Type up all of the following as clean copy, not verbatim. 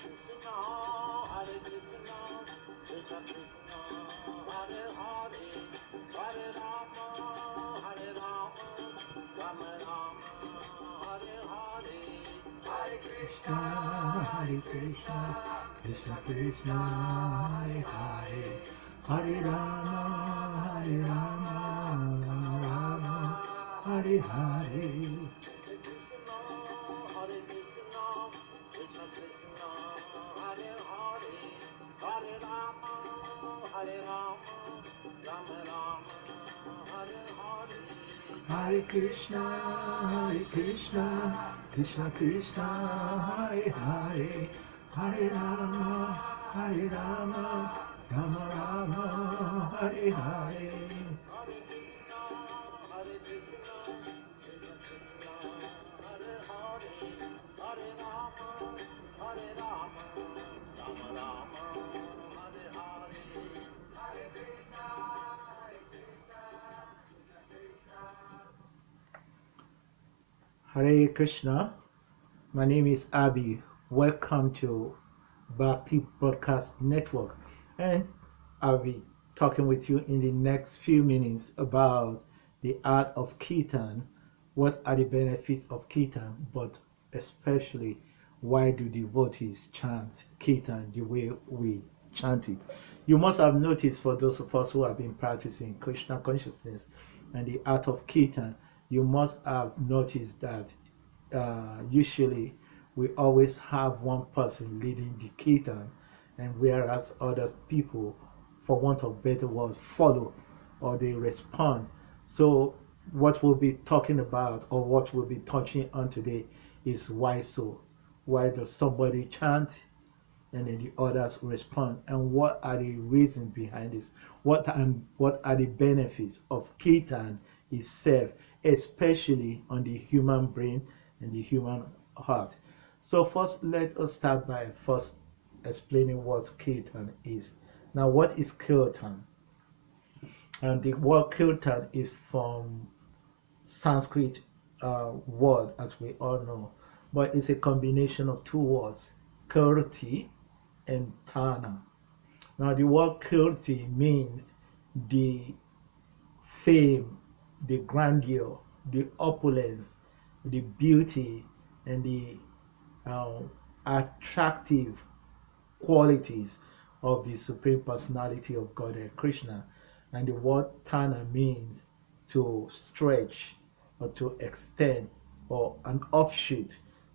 Hare Krishna, Krishna Krishna, Hare Hare, Hare Rama, Hare Rama, Rama Rama, Hare Hare. Hare Krishna, Krishna Krishna, Hare Hare, Hare Rama, Rama Rama, Hare Hare. Hare Krishna, my name is Abhi. Welcome to Bhakti Broadcast Network, and I'll be talking with you in the next few minutes about the art of kirtan. What are the benefits of kirtan, but especially why do devotees chant kirtan the way we chant it? You must have noticed, for those of us who have been practicing Krishna consciousness and the art of kirtan, you must have noticed that usually we always have one person leading the kirtan, and whereas other people, for want of better words, follow or they respond. So what we'll be talking about, or what we'll be touching on today, is why so. Why does somebody chant and then the others respond, and what are the reasons behind this? What are the benefits of kirtan itself, especially on the human brain and the human heart? So first, let us start by first explaining what kirtan is. Now, what is kirtan? And the word kirtan is from Sanskrit word, as we all know, but it's a combination of two words, kirti and tana. Now, the word kirti means the fame, the grandeur, the opulence, the beauty, and the attractive qualities of the Supreme Personality of Godhead, Krishna. And the word tana means to stretch or to extend, or an offshoot,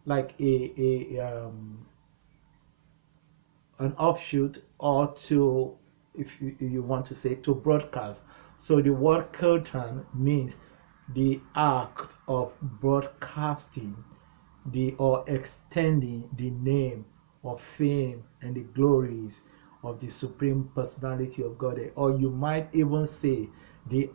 like an offshoot, or to, if you want to say, to broadcast. So the word kirtan means the act of broadcasting or extending the name or fame and the glories of the Supreme Personality of Godhead. Or you might even say the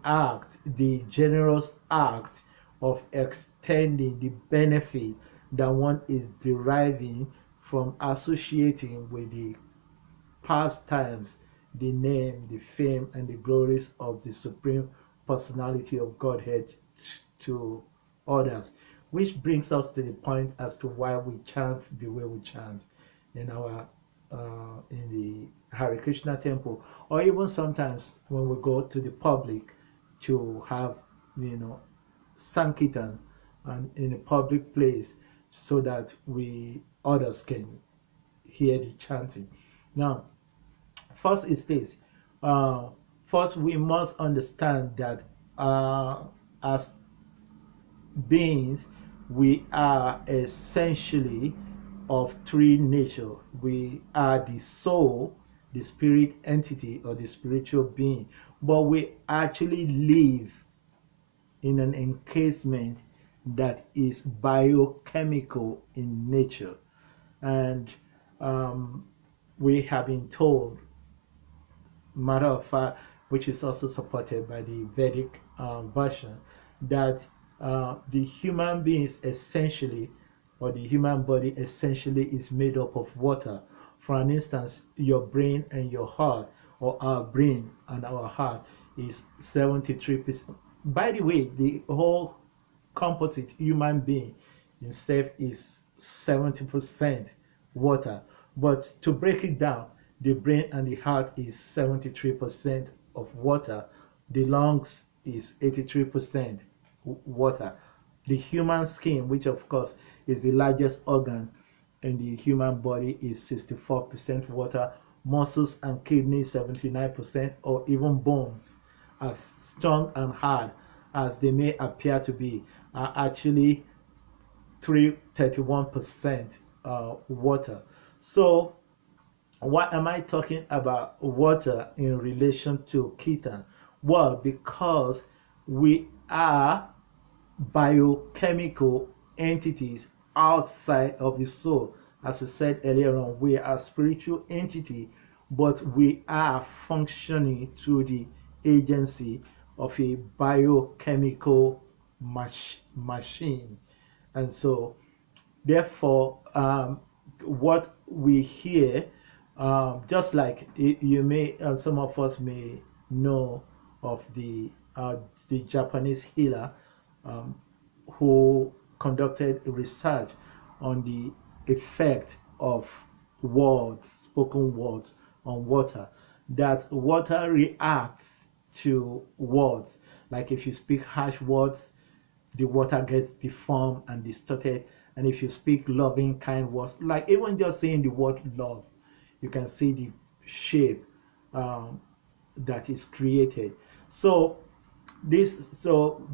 generous act of extending the benefit that one is deriving from associating with the pastimes, the name, the fame, and the glories of the Supreme Personality of Godhead to others. Which brings us to the point as to why we chant the way we chant in our in the Hare Krishna temple, or even sometimes when we go to the public to have, sankirtan and in a public place, so that others can hear the chanting. Now, first is this. First, we must understand that as beings, we are essentially of three nature. We are the soul, the spirit entity, or the spiritual being, but we actually live in an encasement that is biochemical in nature. And we have been told, matter of fact, which is also supported by the Vedic version, that the human beings essentially, or the human body essentially, is made up of water. For an instance, your brain and your heart, or our brain and our heart, is 73%. By the way, the whole composite human being himself is 70% water. But to break it down, the brain and the heart is 73% of water. The lungs is 83% water. The human skin, which of course is the largest organ in the human body, is 64% water. Muscles and kidneys 79%, or even bones, as strong and hard as they may appear to be, are actually 31% water. So why am I talking about water in relation to kirtan? Well, because we are biochemical entities outside of the soul. As I said earlier on, we are spiritual entity, but we are functioning through the agency of a biochemical machine. And so therefore, what we hear, just like you may, some of us may know of the Japanese healer, um, who conducted research on the effect of words, spoken words, on water, that water reacts to words. Like if you speak harsh words, the water gets deformed and distorted. And if you speak loving, kind words, like even just saying the word love, you can see the shape that is created. So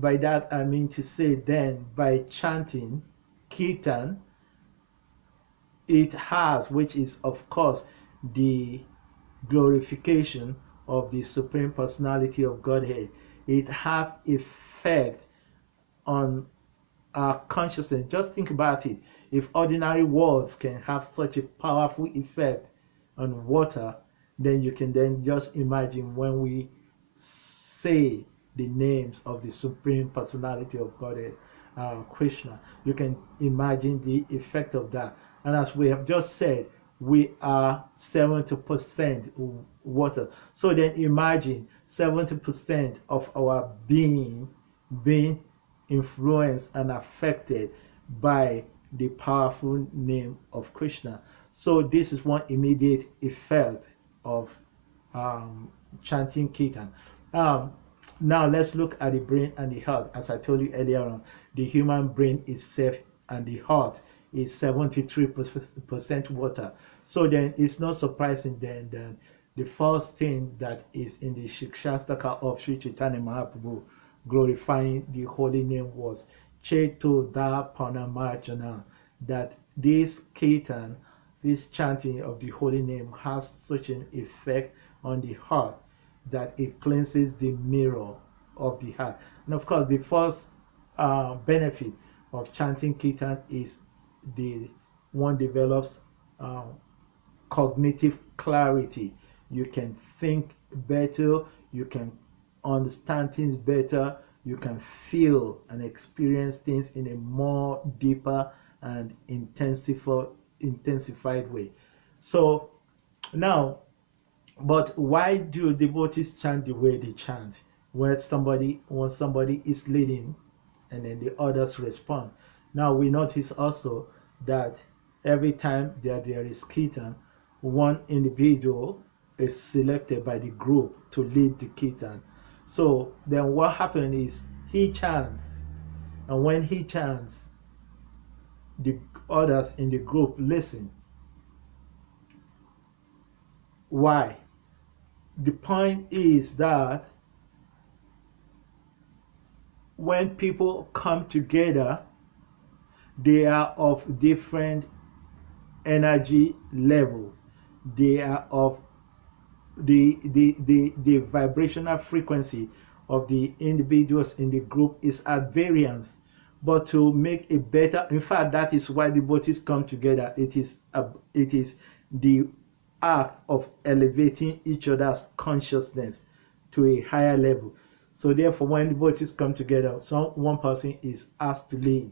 by that I mean to say, then by chanting kirtan, it has, which is of course the glorification of the Supreme Personality of Godhead, it has effect on our consciousness. Just think about it. If ordinary words can have such a powerful effect on water, then you can then just imagine when we say the names of the Supreme Personality of Godhead, Krishna, you can imagine the effect of that. And as we have just said, we are 70% water. So then imagine 70% of our being influenced and affected by the powerful name of Krishna. So this is one immediate effect of chanting kirtan. Now let's look at the brain and the heart. As I told you earlier on, the human brain is safe and the heart is 73% water. So then it's not surprising then that the first thing that is in the Shikshastaka of Sri Chaitanya Mahaprabhu glorifying the holy name was Cheto Da Panamarjana, that this kirtan, this chanting of the holy name, has such an effect on the heart that it cleanses the mirror of the heart. And of course, the first benefit of chanting kirtan is the one develops cognitive clarity. You can think better, you can understand things better, you can feel and experience things in a more deeper and intensified way. So now, but why do devotees chant the way they chant? When somebody is leading and then the others respond. Now we notice also that every time that there is kirtan, one individual is selected by the group to lead the kirtan. So then what happens is he chants, and when he chants, the others in the group listen. Why? The point is that when people come together, they are of different energy level. They are of the vibrational frequency of the individuals in the group is at variance. But to make a better, in fact, that is why the devotees come together. It is the act of elevating each other's consciousness to a higher level. So therefore, when the devotees come together, one person is asked to lead,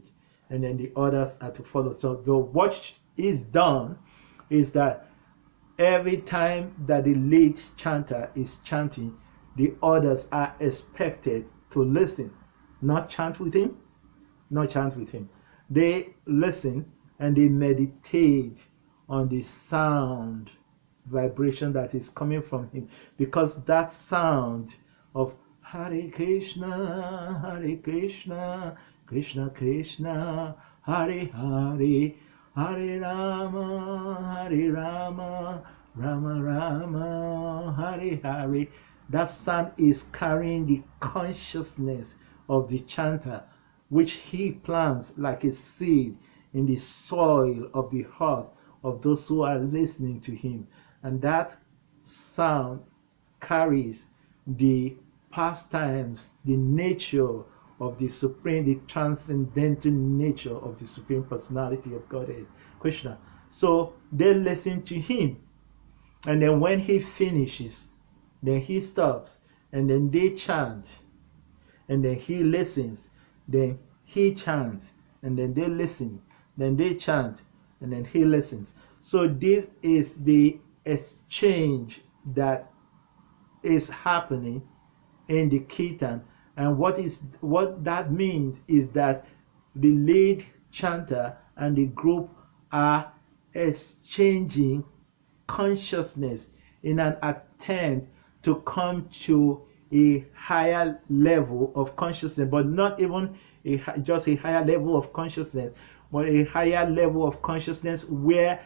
and then the others are to follow. So what is done is that every time that the lead chanter is chanting, the others are expected to listen, not chant with him, not chant with him. They listen and they meditate on the sound vibration that is coming from him, because that sound of Hare Krishna, Hare Krishna, Krishna Krishna, Hare Hare, Hare Rama, Hare Rama, Rama Rama, Hare Hare. That sound is carrying the consciousness of the chanter, which he plants like a seed in the soil of the heart of those who are listening to him. And that sound carries the pastimes, the nature of the supreme, the transcendental nature of the supreme personality of Godhead, Krishna. So they listen to him, and then when he finishes, then he stops, and then they chant, and then he listens, then he chants, and then they listen, then they chant, and then he listens. So this is the exchange that is happening in the kirtan. And what that means is that the lead chanter and the group are exchanging consciousness in an attempt to come to a higher level of consciousness, but not even just a higher level of consciousness, but a higher level of consciousness where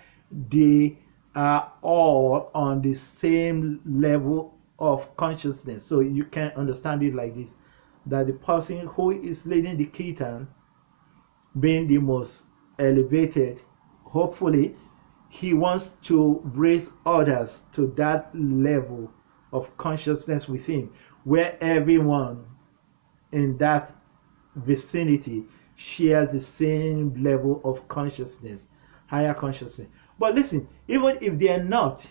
they are all on the same level of consciousness. So you can understand it like this, that the person who is leading the kirtan, being the most elevated, hopefully he wants to raise others to that level of consciousness with him, where everyone in that vicinity shares the same level of consciousness, higher consciousness. But listen, even if they are not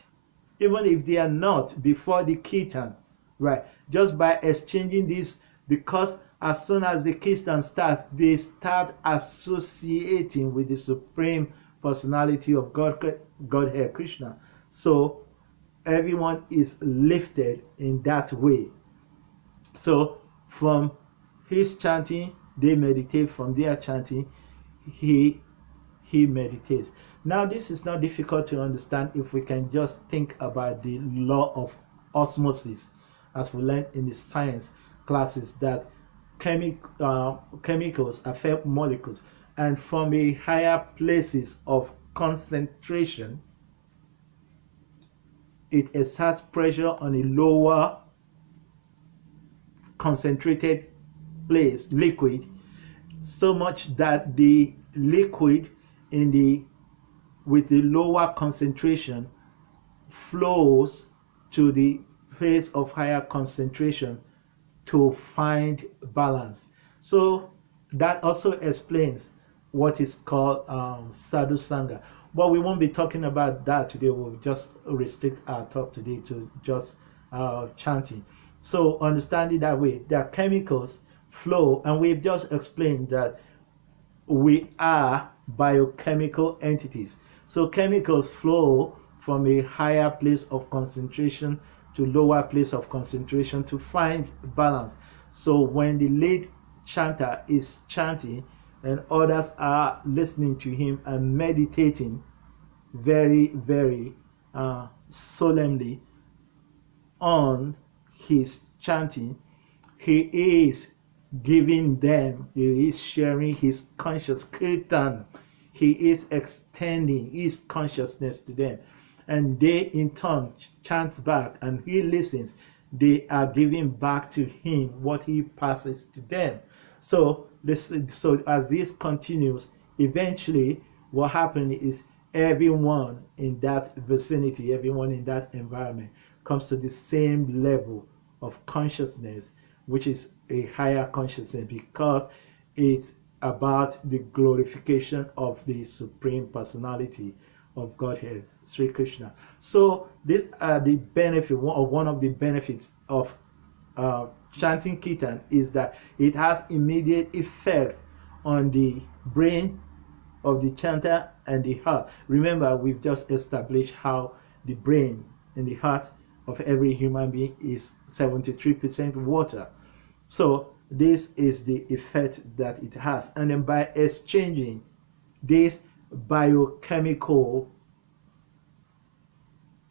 before the kirtan, right, just by exchanging this, because as soon as the kirtan starts, they start associating with the supreme personality of Godhead, Krishna. So everyone is lifted in that way. So from his chanting, they meditate. From their chanting, he meditates. Now this is not difficult to understand if we can just think about the law of osmosis, as we learned in the science classes, that chemicals affect molecules, and from a higher places of concentration, it exerts pressure on a lower concentrated place, liquid, so much that the liquid with the lower concentration flows to the place of higher concentration to find balance. So that also explains what is called sadhu sangha. But we won't be talking about that today. We'll just restrict our talk today to just chanting. So understanding that way, their chemicals flow, and we've just explained that we are biochemical entities. So chemicals flow from a higher place of concentration to lower place of concentration to find balance. So when the lead chanter is chanting and others are listening to him and meditating very, very solemnly on his chanting, he is giving them, he is sharing his conscious kirtan, he is extending his consciousness to them, and they in turn chant back, and he listens. They are giving back to him what he passes to them. So as this continues, eventually what happens is everyone in that vicinity, everyone in that environment comes to the same level of consciousness, which is a higher consciousness, because it's about the glorification of the supreme personality of Godhead, Sri Krishna. So these are the benefit, or one of the benefits of chanting kirtan, is that it has immediate effect on the brain of the chanter and the heart. Remember, we've just established how the brain and the heart of every human being is 73% water. So this is the effect that it has. And then by exchanging this biochemical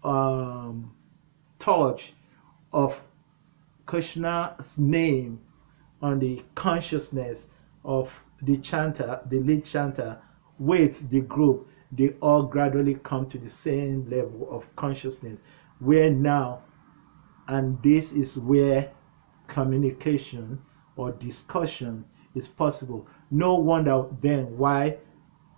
touch of Krishna's name on the consciousness of the chanter, the lead chanter, with the group, they all gradually come to the same level of consciousness, where now, and this is where communication or discussion is possible. No wonder then why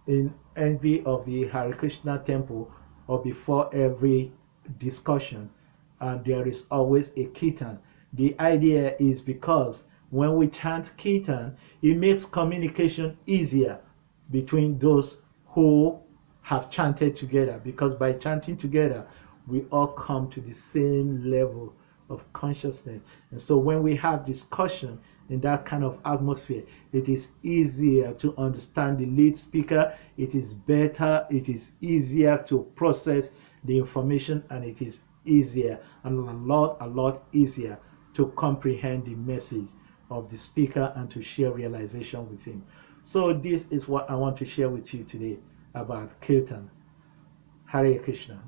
in envy of the Hare Krishna temple or before every discussion, there is always a kirtan. The idea is because when we chant kirtan, it makes communication easier between those who have chanted together, because by chanting together, we all come to the same level of consciousness. And so when we have discussion in that kind of atmosphere, it is easier to understand the lead speaker, it is better, it is easier to process the information, and it is easier and a lot easier to comprehend the message of the speaker and to share realization with him. So this is what I want to share with you today about kirtan. Hare Krishna.